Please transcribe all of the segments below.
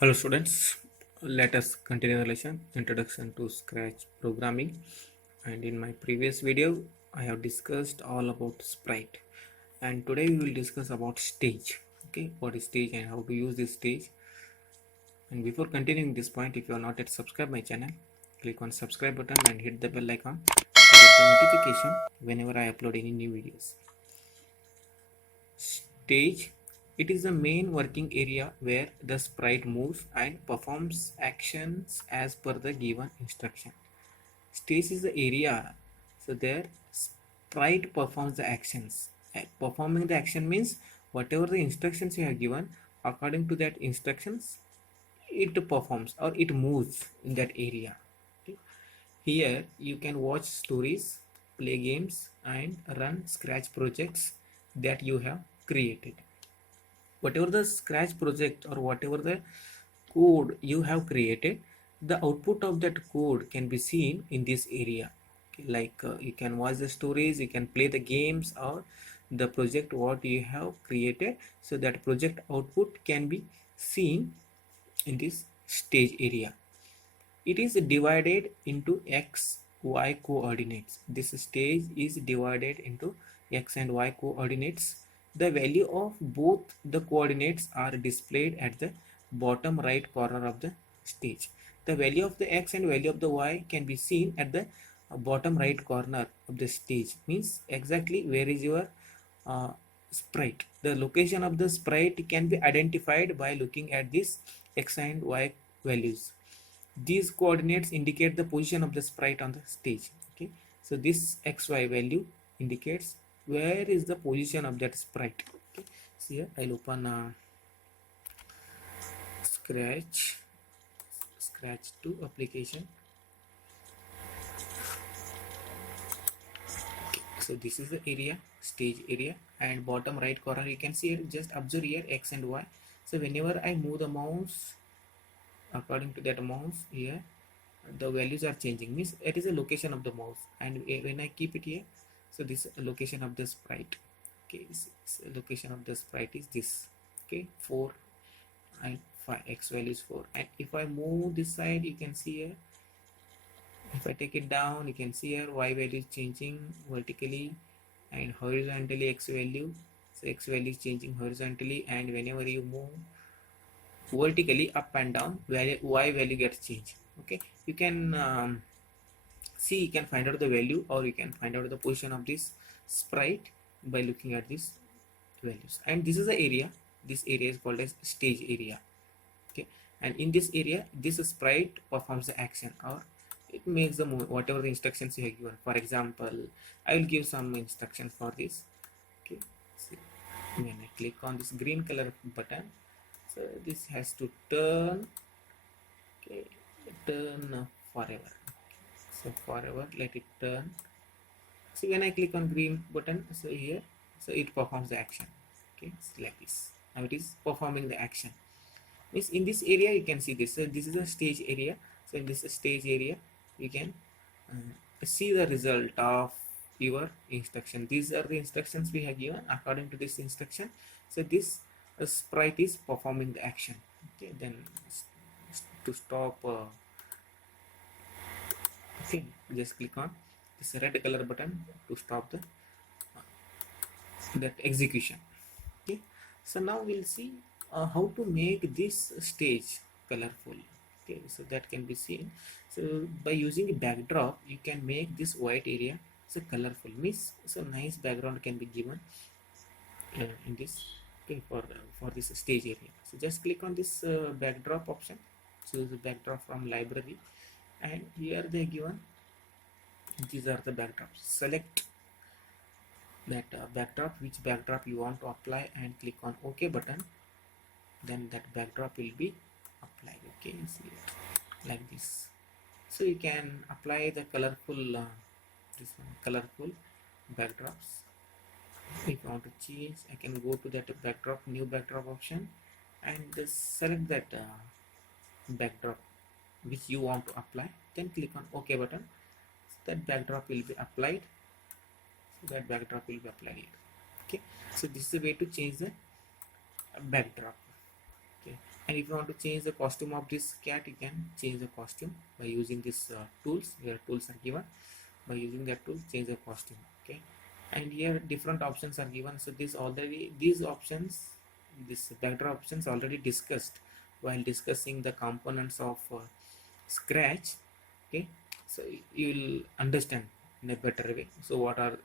Hello students, let us continue the lesson Introduction to Scratch Programming, and in my previous video I have discussed all about sprite, and today we will discuss about stage. Okay, what is stage and how to use this stage. And before continuing this point, if you are not yet subscribed my channel, click on subscribe button and hit the bell icon to get the notification whenever I upload any new videos. Stage. It is the main working area where the sprite moves and performs actions as per the given instruction. Stage is the area, so there sprite performs the actions. Performing the action means whatever the instructions you have given, according to that instructions, it performs or it moves in that area. Okay. Here you can watch stories, play games, and run Scratch projects that you have created. Whatever the Scratch project or whatever the code you have created, the output of that code can be seen in this area. Okay, like you can watch the stories, you can play the games or the project what you have created, so that project output can be seen in this stage area. It is divided into x y coordinates. This stage is divided into x and y coordinates. The value of both the coordinates are displayed at the bottom right corner of the stage. The value of the x and value of the y can be seen at the bottom right corner of the stage. Means exactly where is your uh, sprite. The location of the sprite can be identified by looking at this x and y values. These coordinates indicate the position of the sprite on the stage. Okay, so this xy value indicates where is the position of that sprite. Okay, so here I'll open scratch 2 application. Okay, so this is the area, stage area, and bottom right corner you can see it. Just observe here x and y. So whenever I move the mouse according to that mouse here, the values are changing, means it is a location of the mouse, and when I keep it here, so this location of the sprite. Okay, location of the sprite is this. Okay, 4 and 5, x value is 4, and if I move this side you can see here, if I take it down you can see here y value is changing vertically and horizontally x value. So x value is changing horizontally, and whenever you move vertically up and down, value y value gets changed. Okay, you can see, you can find out the value or you can find out the position of this sprite by looking at these values. And this is the area, this area is called as stage area. Okay, and in this area this sprite performs the action or it makes the whatever the instructions you have given. For example, I will give some instructions for this. Okay, see, when I click on this green color button, so this has to turn. Okay, turn forever. So forever, let it turn. So when I click on green button, so here, so it performs the action. Okay, it's like this. Now it is performing the action. Means in this area you can see this. So this is a stage area. So in this stage area, you can see the result of your instruction. These are the instructions we have given. According to this instruction, so this sprite is performing the action. Okay, then to stop. Okay, just click on this red color button to stop the that execution. Okay, so now we'll see how to make this stage colorful. Okay, so that can be seen. So by using a backdrop you can make this white area so colorful, means so nice background can be given in this. Okay, for this stage area, so just click on this backdrop option, choose the backdrop from library, and here they given these are the backdrops. Select that backdrop, which backdrop you want to apply, and click on OK button. Then that backdrop will be applied. Okay, see it like this. So you can apply the colorful this one, colorful backdrops. If you want to change, I can go to that backdrop, new backdrop option, and select that backdrop which you want to apply. Then click on OK button. So that backdrop will be applied. So that backdrop will be applied here. Okay, so this is the way to change the backdrop. Okay, And if you want to change the costume of this cat, you can change the costume by using this tools. Here tools are given. By using that tool, change the costume. Okay, and here different options are given. So these options, this backdrop options already discussed while discussing the components of Scratch. Okay, so you'll understand in a better way. So what are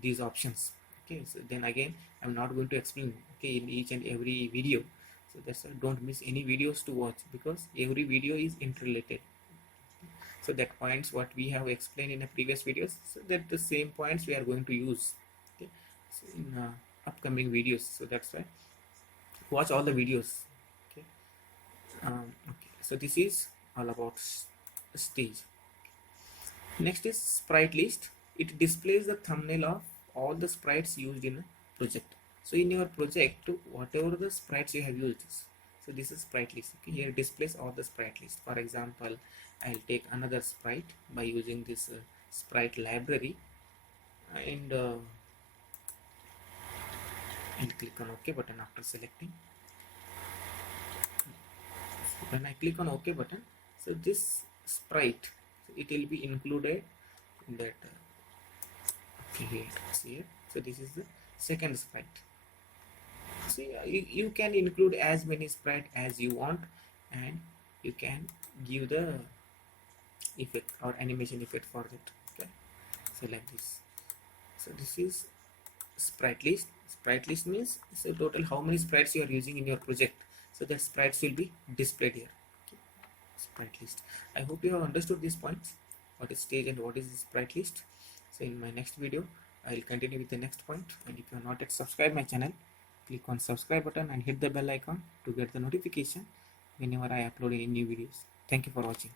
these options? Okay, so then again, I'm not going to explain, okay, in each and every video. So that's why don't miss any videos to watch, because every video is interrelated. So that points what we have explained in the previous videos, so that the same points we are going to use, okay, so in upcoming videos. So that's why watch all the videos. Okay, okay, so this is all about stage. Next is sprite list. It displays the thumbnail of all the sprites used in a project. So in your project, whatever the sprites you have used, so this is sprite list. Okay, here displays all the sprite list. For example, I'll take another sprite by using this sprite library, and I'll click on OK button after selecting. So when I click on OK button, so this sprite, so it will be included in that. Okay, here, see here. So this is the second sprite. See, you can include as many sprite as you want, and you can give the effect or animation effect for it. Okay, so like this. So this is sprite list. Sprite list means so total how many sprites you are using in your project. So that sprites will be displayed here. Okay. Sprite list. I hope you have understood these points. What is stage and what is the sprite list. So in my next video, I will continue with the next point. And if you are not yet subscribed my channel, click on subscribe button and hit the bell icon to get the notification whenever I upload any new videos. Thank you for watching.